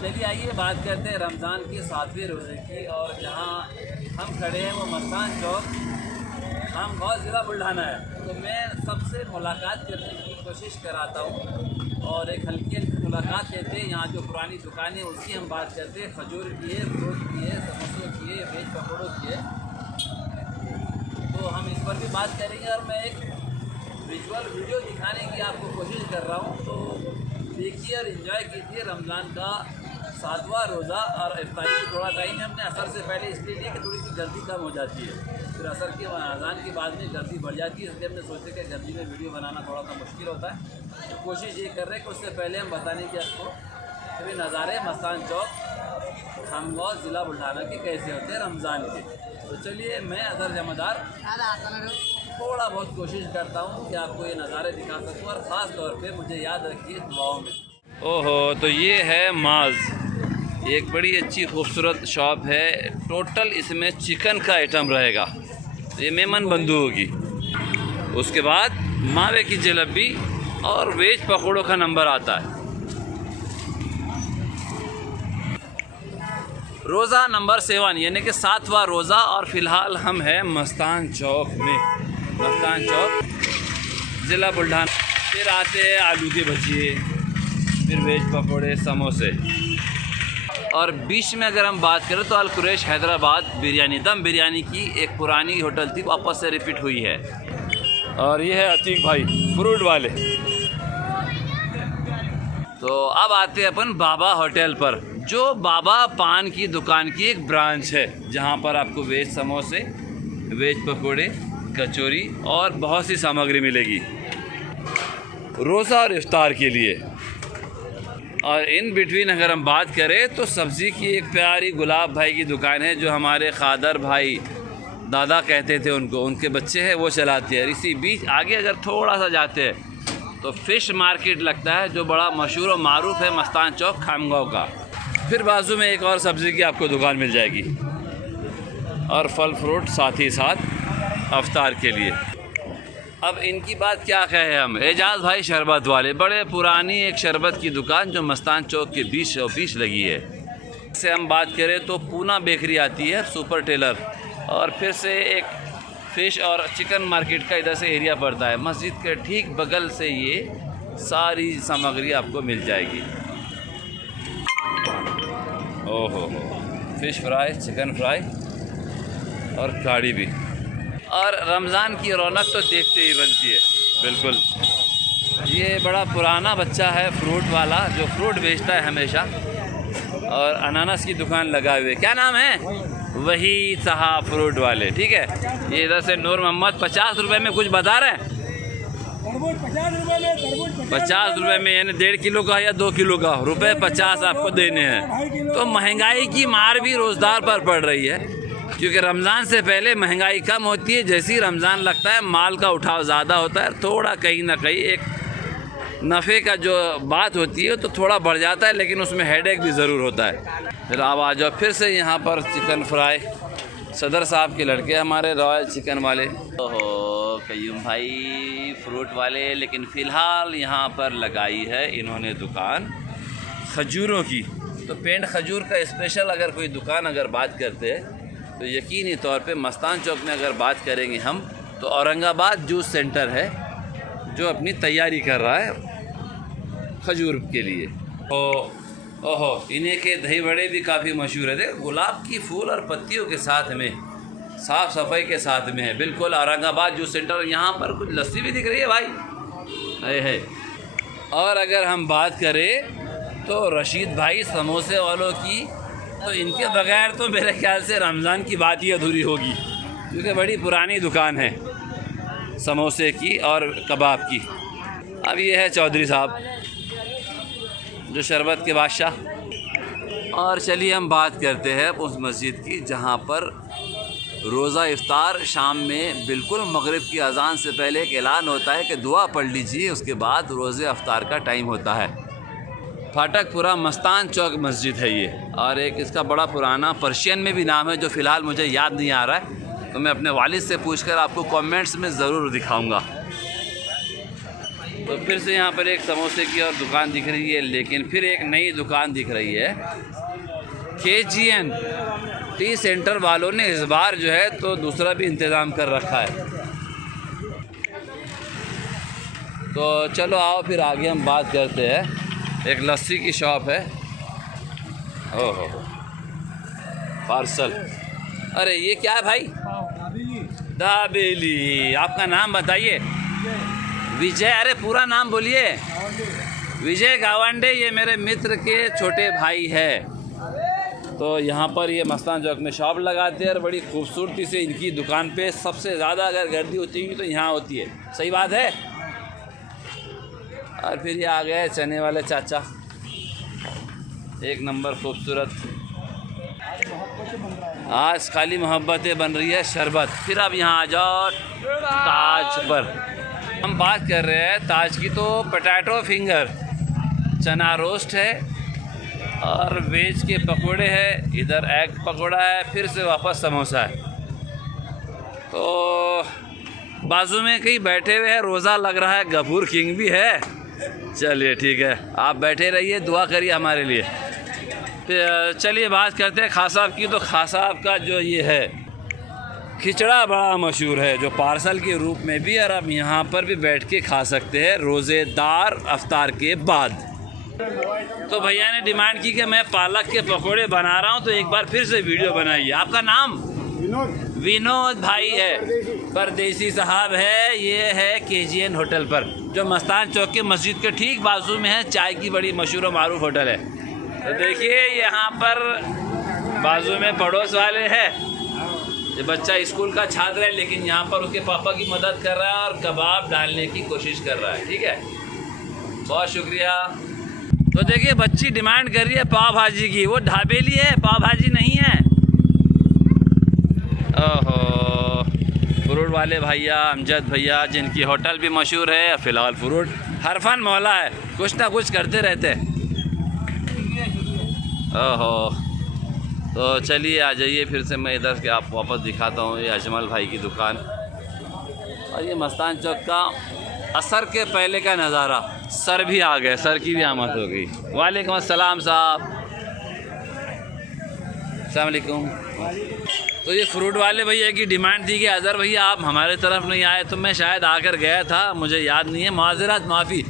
चलिए आइए बात करते हैं रमज़ान के 7वें रोज़े की। और जहाँ हम खड़े हैं वो मस्तान चौक, हम बहुत ज़िला बुल्ढाना है। तो मैं सबसे मुलाकात करने की कोशिश कराता हूँ और एक हल्की हल्की मुलाकात लेते हैं। यहाँ जो पुरानी दुकानें हैं उसकी हम बात करते हैं। खजूर की है, फ्रूट की है, समोसों की है, वेज पकौड़ों की है, तो हम इस पर भी बात करेंगे। और मैं एक विजुअल वीडियो दिखाने की आपको कोशिश कर रहा हूँ, तो देखिए और इन्जॉय कीजिए। रमज़ान का 7वां रोज़ा और इफ्तारी को थोड़ा टाइम है। हमने असर से पहले इसलिए लिया कि थोड़ी सी गर्दी कम हो जाती है, फिर असर के अज़ान के बाद में गर्दी बढ़ जाती है, इसलिए हमने सोचा कि गर्दी में वीडियो बनाना थोड़ा सा मुश्किल होता है। तो कोशिश ये कर रहे हैं कि उससे पहले हम बताने की आपको सभी नज़ारे मस्तान चौक खामगांव ज़िला बुल्ढाना के कैसे होते हैं रमज़ान के। तो चलिए मैं अजहर जमादार थोड़ा बहुत कोशिश करता हूँ कि आपको ये नज़ारे दिखा सकूँ, और ख़ास तौर पे मुझे याद रखिए दुआओं में। ओहो, तो ये है माज, एक बड़ी अच्छी खूबसूरत शॉप है। टोटल इसमें चिकन का आइटम रहेगा। ये मेमन बंदू होगी, उसके बाद मावे की जलेबी और वेज पकौड़ों का नंबर आता है। रोज़ा नंबर 7 यानी कि 7वां रोज़ा, और फ़िलहाल हम हैं मस्तान चौक में। मस्तान चौक ज़िला बुल्ढाना। फिर आते हैं आलू के भजिए, फिर वेज पकौड़े, समोसे, और बीच में अगर हम बात करें तो अल कुरैश हैदराबाद बिरयानी, दम बिरयानी की एक पुरानी होटल थी, वापस से रिपीट हुई है। और ये है अतीक भाई फ्रूट वाले। तो अब आते हैं अपन बाबा होटल पर, जो बाबा पान की दुकान की एक ब्रांच है, जहाँ पर आपको वेज समोसे, वेज पकौड़े, कचौरी और बहुत सी सामग्री मिलेगी रोज़ा और इफ्तार के लिए। और इन बिटवीन अगर हम बात करें तो सब्ज़ी की एक प्यारी गुलाब भाई की दुकान है, जो हमारे खादर भाई दादा कहते थे उनको, उनके बच्चे हैं वो चलाते हैं। इसी बीच आगे अगर थोड़ा सा जाते हैं तो फ़िश मार्केट लगता है, जो बड़ा मशहूर और मारूफ़ है मस्तान चौक खामगांव का। फिर बाजू में एक और सब्ज़ी की आपको दुकान मिल जाएगी, और फल फ्रूट साथ ही साथ अफ्तार के लिए। अब इनकी बात क्या कहें हम, एजाज़ भाई शरबत वाले, बड़े पुरानी एक शरबत की दुकान जो मस्तान चौक के बीच लगी है। इससे हम बात करें तो पूना बेकरी आती है, सुपर टेलर, और फिर से एक फ़िश और चिकन मार्केट का इधर से एरिया पड़ता है। मस्जिद के ठीक बगल से ये सारी सामग्री आपको मिल जाएगी। ओहो, फ़िश फ्राई, चिकन फ्राई और कढ़ी भी। और रमज़ान की रौनक तो देखते ही बनती है। बिल्कुल, ये बड़ा पुराना बच्चा है फ्रूट वाला, जो फ्रूट बेचता है हमेशा, और अनानास की दुकान लगाए हुए। क्या नाम है? वही साहब फ्रूट वाले, ठीक है। ये इधर से नूर मोहम्मद 50 रुपये में कुछ बता रहे हैं। 50 रुपये में, यानी 1.5 किलो का या 2 किलो का, रुपये 50 आपको देने हैं। तो महंगाई की मार भी रोज़दार पर पड़ रही है, क्योंकि रमज़ान से पहले महंगाई कम होती है, जैसे ही रमज़ान लगता है माल का उठाव ज़्यादा होता है, थोड़ा कहीं ना कहीं एक नफ़े का जो बात होती है तो थोड़ा बढ़ जाता है, लेकिन उसमें हेडेक भी ज़रूर होता है। फिर आप आ जाओ फिर से यहाँ पर चिकन फ्राई, सदर साहब के लड़के हमारे रॉयल चिकन वाले। ओहो, कयूम भाई फ्रूट वाले। लेकिन फ़िलहाल यहाँ पर लगाई है इन्होंने दुकान खजूरों की। तो पेंट खजूर का स्पेशल अगर कोई दुकान अगर बात करते हैं तो यकीनी तौर पे मस्तान चौक में अगर बात करेंगे हम, तो औरंगाबाद जूस सेंटर है जो अपनी तैयारी कर रहा है खजूर के लिए। ओहो, इन्हें के दही बड़े भी काफ़ी मशहूर है। गुलाब की फूल और पत्तियों के साथ में, साफ़ सफाई के साथ में है। बिल्कुल औरंगाबाद जूस सेंटर। यहाँ पर कुछ लस्सी भी दिख रही है भाई, है। और अगर हम बात करें तो रशीद भाई समोसे वालों की, तो इनके बगैर तो मेरे ख्याल से रमज़ान की बात ही अधूरी होगी, क्योंकि बड़ी पुरानी दुकान है समोसे की और कबाब की। अब ये है चौधरी साहब जो शरबत के बादशाह। और चलिए हम बात करते हैं उस मस्जिद की जहाँ पर रोज़ा इफ्तार शाम में बिल्कुल मगरिब की अज़ान से पहले एक ऐलान होता है कि दुआ पढ़ लीजिए, उसके बाद रोज़े इफ्तार का टाइम होता है। फाटकपुरा मस्तान चौक मस्जिद है ये, और एक इसका बड़ा पुराना पर्शियन में भी नाम है, जो फ़िलहाल मुझे याद नहीं आ रहा है, तो मैं अपने वालिद से पूछकर आपको कमेंट्स में ज़रूर दिखाऊंगा। तो फिर से यहाँ पर एक समोसे की और दुकान दिख रही है, लेकिन फिर एक नई दुकान दिख रही है। KGN टी सेंटर वालों ने इस बार जो है तो दूसरा भी इंतज़ाम कर रखा है। तो चलो आओ फिर आगे हम बात करते हैं। एक लस्सी की शॉप है। ओहो पार्सल, अरे ये क्या है भाई? दाबेली। आपका नाम बताइए। विजय। अरे पूरा नाम बोलिए। विजय गावंडे। ये मेरे मित्र के छोटे भाई है। तो यहाँ पर ये मस्तान चौक में शॉप लगाते हैं और बड़ी खूबसूरती से इनकी दुकान पे सबसे ज़्यादा अगर गर्दी होती है तो यहाँ होती है। सही बात है। और फिर ये आ गए चने वाले चाचा, एक नंबर खूबसूरत। आज खाली मोहब्बतें बन रही है शरबत। फिर अब यहाँ आ जाओ ताज पर। हम बात कर रहे हैं ताज की। तो पोटैटो फिंगर, चना रोस्ट है और वेज के पकोड़े हैं, इधर एग पकोड़ा है, फिर से वापस समोसा है। तो बाजू में कहीं बैठे हुए हैं, रोज़ा लग रहा है, गफूर किंग भी है। चलिए ठीक है, आप बैठे रहिए, दुआ करिए हमारे लिए। तो चलिए बात करते हैं खां साहब की। तो खां साहब का जो ये है खिचड़ा बड़ा मशहूर है, जो पार्सल के रूप में भी, और आप यहाँ पर भी बैठ के खा सकते हैं रोज़ेदार अफ्तार के बाद। तो भैया ने डिमांड की कि मैं पालक के पकोड़े बना रहा हूँ, तो एक बार फिर से वीडियो बनाइए। आपका नाम? विनोद भाई है, परदेसी साहब है। ये है KGN होटल पर, जो मस्तान चौक के मस्जिद के ठीक बाजू में है। चाय की बड़ी मशहूर और मारूफ होटल है। तो देखिए यहाँ पर बाजू में पड़ोस वाले हैं। ये बच्चा स्कूल का छात्र है, लेकिन यहाँ पर उसके पापा की मदद कर रहा है और कबाब डालने की कोशिश कर रहा है। ठीक है, बहुत शुक्रिया। तो देखिए बच्ची डिमांड कर रही है पाव भाजी की। वो ढाबेली है, पाव भाजी नहीं है। ओहो, फ्रूट वाले भैया, अमजद भैया, जिनकी होटल भी मशहूर है। फ़िलहाल फ्रूट हरफन मौला है, कुछ ना कुछ करते रहते हैं। ओहो, तो चलिए आ जाइए फिर से मैं इधर के आप वापस दिखाता हूँ। ये अजमल भाई की दुकान और ये मस्तान चौक का असर के पहले का नज़ारा। सर भी आ गए, सर की भी आमद हो गई। वालेकुम अस्सलाम साहब। अस्सलाम वालेकुम। तो ये फ्रूट वाले भैया की डिमांड थी कि अज़हर भैया आप हमारे तरफ नहीं आए, तो मैं शायद आकर गया था, मुझे याद नहीं है, माज़रत माफ़ी।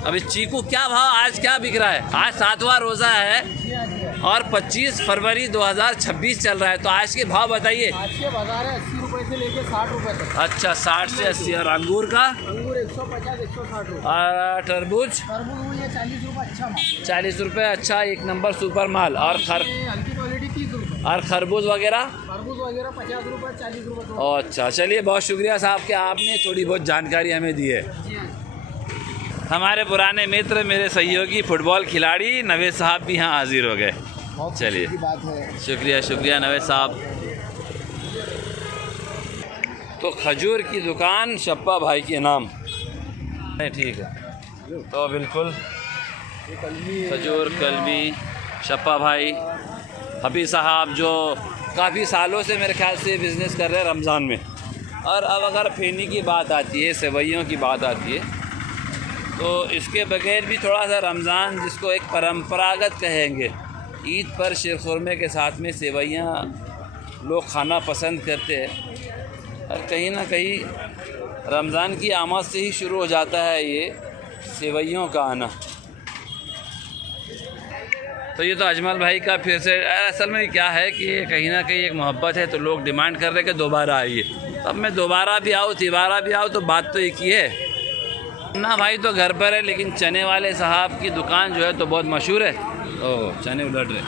अभी चीकू क्या भाव, आज क्या बिक रहा है? आज 7वां रोज़ा है और 25 फरवरी 2026 चल रहा है। तो आज के भाव बताइए। आज के बाजार है 80 रुपए से लेकर 60 रुपए तक। अच्छा, 60 से 80। और अंगूर का? अंगूर 150 160 रुपए। और तरबूज? तरबूज ये 40 रुपए अच्छा माल। 40 रुपये अच्छा, एक नंबर सुपर माल। और हल्की क्वालिटी 30 रुपए। और खरबूज वगैरह? खरबूज वगैरह 50 रुपए 40 रुपए। अच्छा, चलिए बहुत शुक्रिया साहब कि आपने थोड़ी बहुत जानकारी हमें दी है। हमारे पुराने मित्र, मेरे सहयोगी फुटबॉल खिलाड़ी नवेद साहब भी यहाँ हाजिर हो गए। चलिए, शुक्रिया शुक्रिया नवेद साहब। तो खजूर की दुकान शप्पा भाई के नाम। ठीक है, तो बिल्कुल खजूर कलमी शप्पा भाई हबी साहब, जो काफ़ी सालों से मेरे ख्याल से बिज़नेस कर रहे हैं रमज़ान में। और अब अगर फेनी की बात आती है, सेवइयों की बात आती है, तो इसके बगैर भी थोड़ा सा रमज़ान, जिसको एक परंपरागत कहेंगे, ईद पर शीरखुरमे के साथ में सेवइयाँ लोग खाना पसंद करते हैं। और कहीं ना कहीं रमज़ान की आमद से ही शुरू हो जाता है ये सेवइयों का आना। तो ये तो अजमल भाई का फिर से, असल में क्या है कि कहीं ना कहीं एक मोहब्बत है, तो लोग डिमांड कर रहे हैं कि दोबारा आइए। अब मैं दोबारा भी आऊँ, तिबारा भी आऊँ, तो बात तो एक ही है ना। भाई तो घर पर है, लेकिन चने वाले साहब की दुकान जो है तो बहुत मशहूर है। ओह, चने उलट रहे।